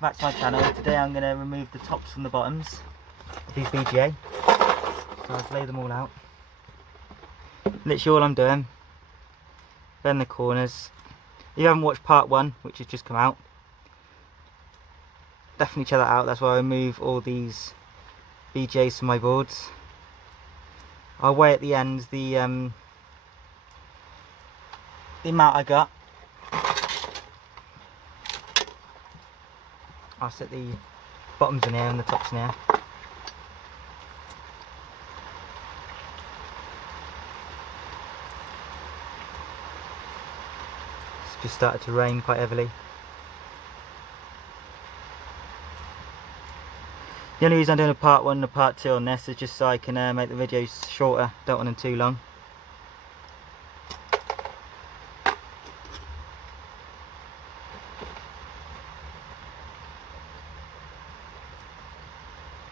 welcome back to my channel. Today I'm going to remove the tops from the bottoms of these BGA. So I've laid them all out. Literally all I'm doing, bend the corners. If you haven't watched part 1, which has just come out, definitely check that out. That's where I remove all these BGAs from my boards. I'll weigh at the end the amount I got. I'll set the bottoms in here and the tops in here. It's just started to rain quite heavily. The only reason I'm doing a part 1 and a part 2 on this is just so I can make the videos shorter. Don't want them too long.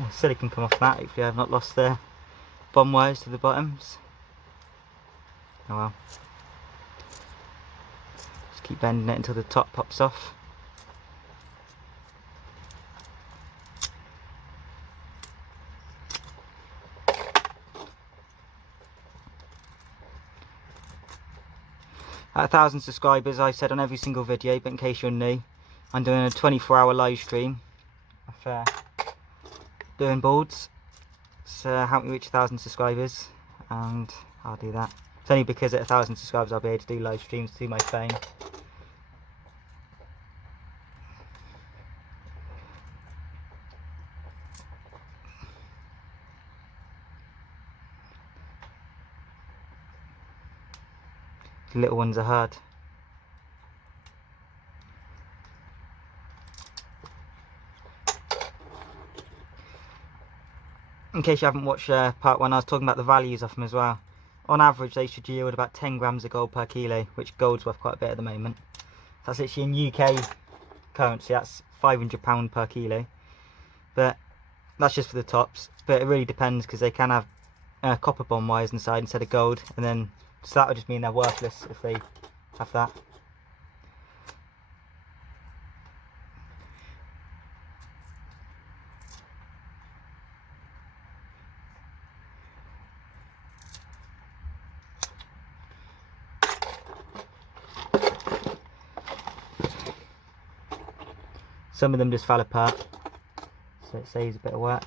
Oh, silicone come off that. Hopefully I've not lost the bond wires to the bottoms. Oh well. Just keep bending it until the top pops off. At 1,000 subscribers, I said on every single video, but in case you're new, I'm doing a 24-hour live stream of doing boards. So help me reach 1,000 subscribers, and I'll do that. It's only because at 1,000 subscribers I'll be able to do live streams through my phone. The little ones are hard. In case you haven't watched part 1, I was talking about the values of them as well. On average they should yield about 10 grams of gold per kilo, which gold's worth quite a bit at the moment. That's actually in UK currency, that's £500 per kilo. But that's just for the tops. But it really depends, because they can have copper bond wires inside instead of gold, and then so that would just mean they're worthless if they have that. Some of them just fell apart, so it saves a bit of work.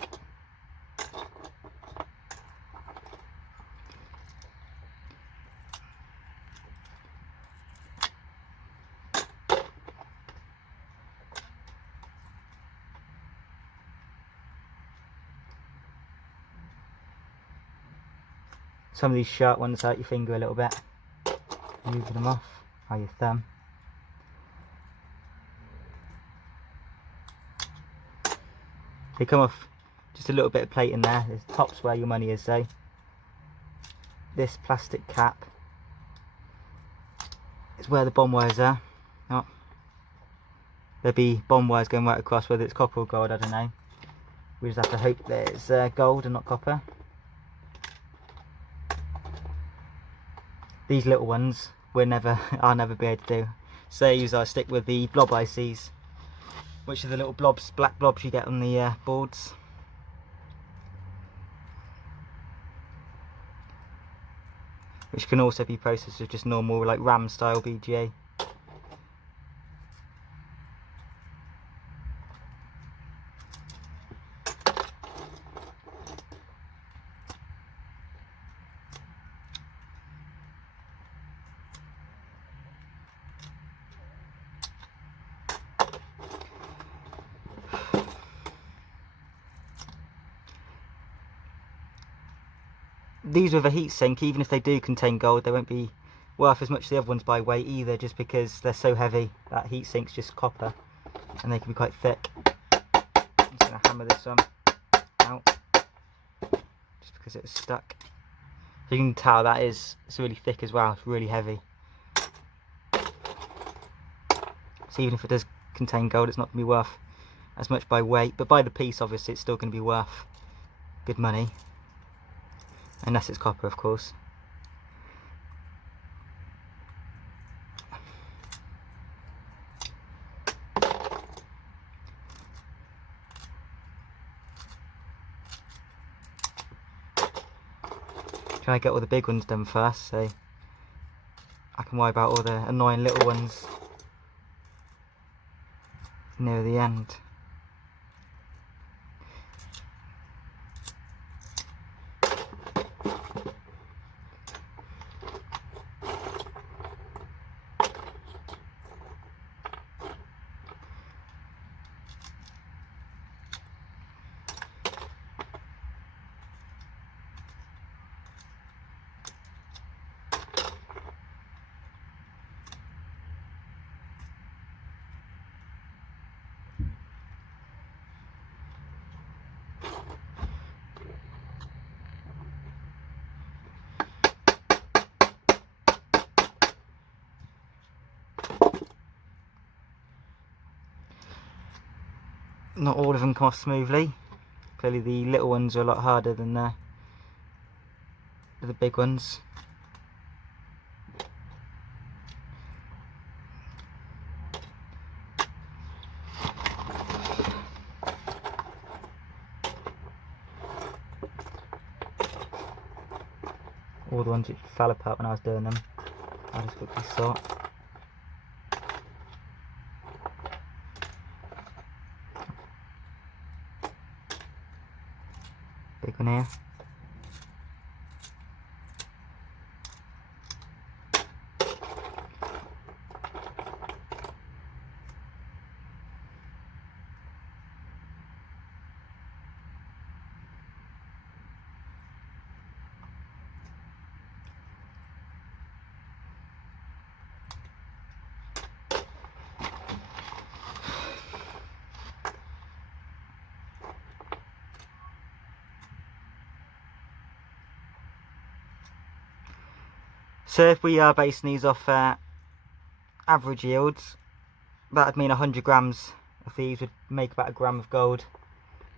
Some of these sharp ones hurt your finger a little bit. Moving them off, or your thumb. They come off just a little bit of plate in there. The top's where your money is, so this plastic cap is where the bond wires are. Oh. There'll be bond wires going right across, whether it's copper or gold, I don't know. We just have to hope that it's gold and not copper. These little ones I'll never be able to do. So I stick with the blob ICs, which are the little blobs, black blobs you get on the boards. Which can also be processed with just normal, like RAM style BGA. These with a heatsink, even if they do contain gold, they won't be worth as much as the other ones by weight either, just because they're so heavy. That heatsink's just copper, and they can be quite thick. I'm just going to hammer this one out, just because it's stuck. So you can tell that it's really thick as well, it's really heavy. So even if it does contain gold, it's not going to be worth as much by weight, but by the piece obviously it's still going to be worth good money. Unless it's copper, of course. trying to get all the big ones done first, so I can worry about all the annoying little ones near the end. Not all of them come off smoothly. Clearly the little ones are a lot harder than the big ones. All the ones which fell apart when I was doing them, I'll just quickly sort. Big one here. So if we are basing these off average yields, that would mean 100 grams of these would make about a gram of gold.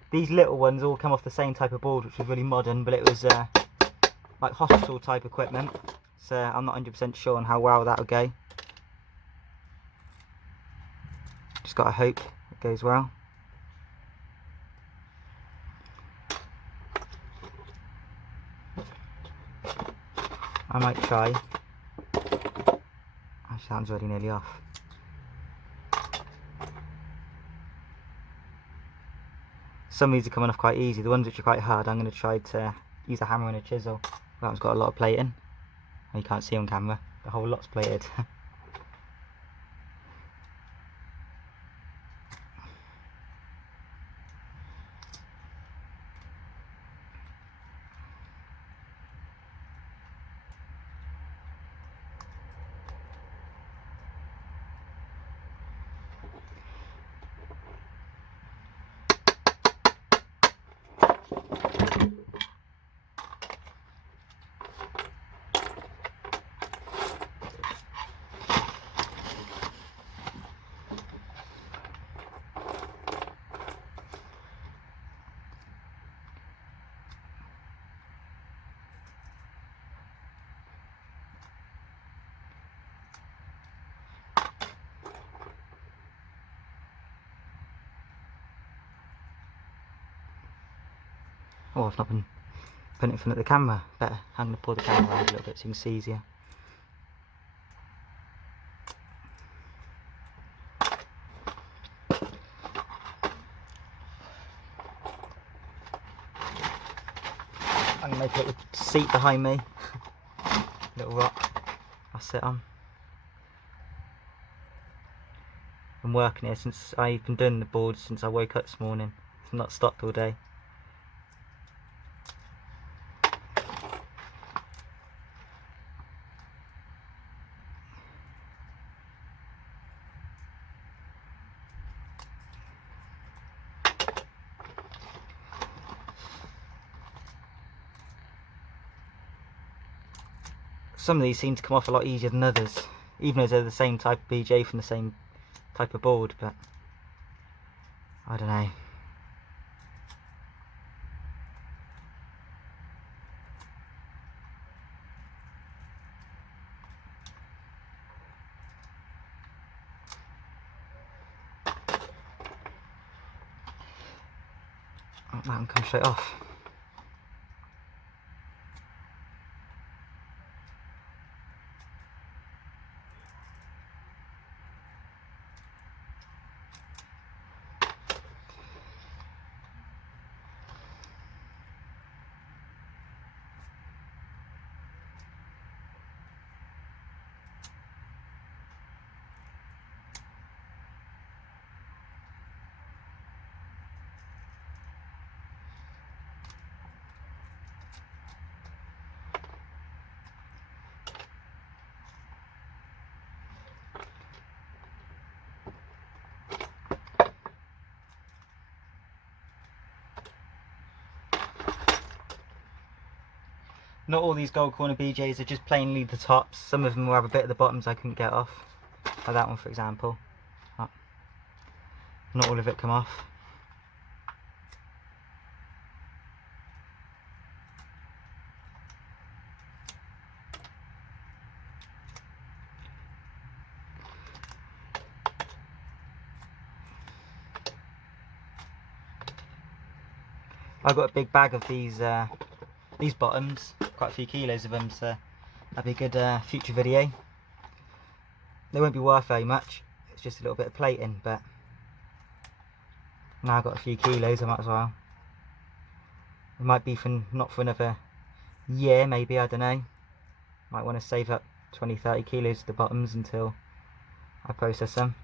These little ones all come off the same type of board, which was really modern, but it was like hospital type equipment, so I'm not 100% sure on how well that would go. Just gotta hope it goes well. I might try. Actually, that one's already nearly off. Some of these are coming off quite easy. The ones which are quite hard, I'm going to try to use a hammer and a chisel. That one's got a lot of plating. You can't see on camera. The whole lot's plated. Oh, I've not been putting it in front of the camera. Better. I'm going to pull the camera around a little bit so you can see easier. I'm going to make a little seat behind me. Little rock I'll sit on. I'm working here since I've been doing the boards since I woke up this morning. I've not stopped all day. Some of these seem to come off a lot easier than others, even though they're the same type of BJ from the same type of board, but I don't know. Oh, that one comes straight off. Not all these gold corner BJs are just plainly the tops. Some of them will have a bit of the bottoms I couldn't get off. Like that one, for example. Not all of it come off. I've got a big bag of these bottoms, quite a few kilos of them, so that'd be a good future video. They won't be worth very much, it's just a little bit of plating, but now I've got a few kilos, I might as well. It might be for not for another year, maybe, I don't know. Might want to save up 20-30 kilos of the bottoms until I process them.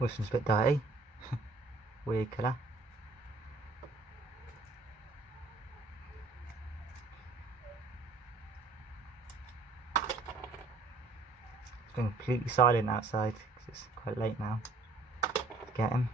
This one's a bit dirty. Weird colour. It's been completely silent outside because it's quite late now to get him.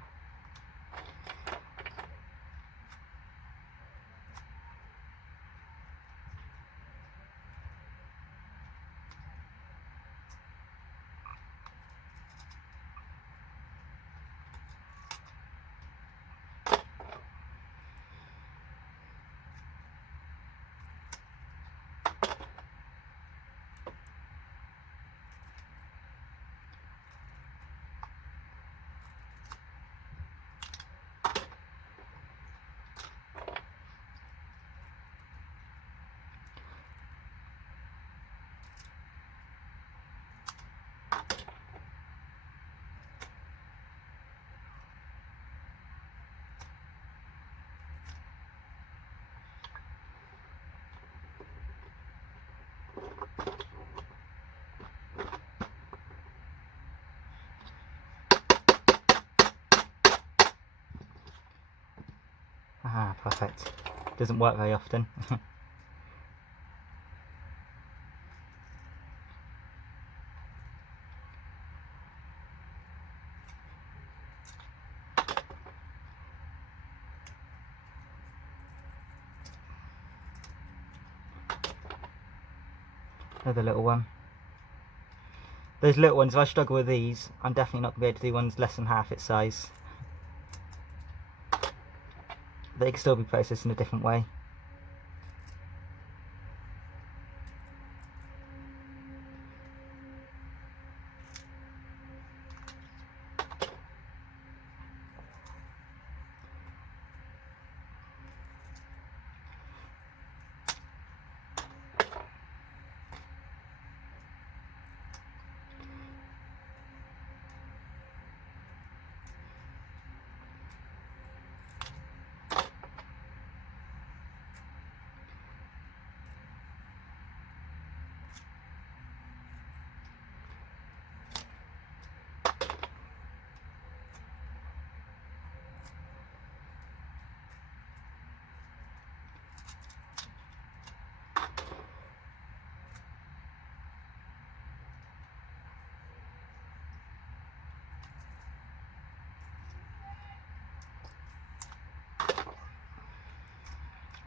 Ah, perfect. Doesn't work very often. Another little one. Those little ones, if I struggle with these, I'm definitely not going to be able to do ones less than half its size. They can still be processed in a different way.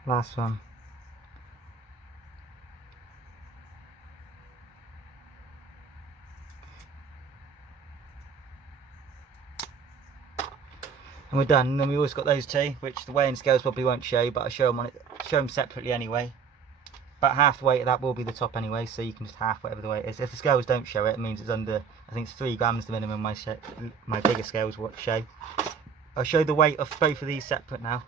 Last one. And we're done. And then we always got those two, which the weighing scales probably won't show, but I show them separately anyway. About half the weight of that will be the top anyway, so you can just half whatever the weight is. If the scales don't show it, it means it's under, I think it's 3 grams the minimum my bigger scales will show. I'll show the weight of both of these separate now.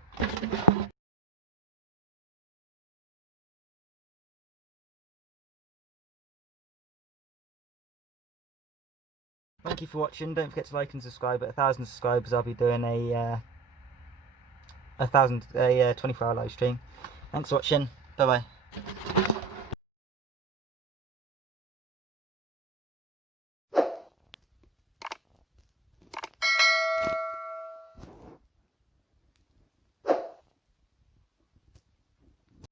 Thank you for watching. Don't forget to like and subscribe. At 1,000 subscribers, I'll be doing a 24-hour live stream. Thanks for watching. Bye bye.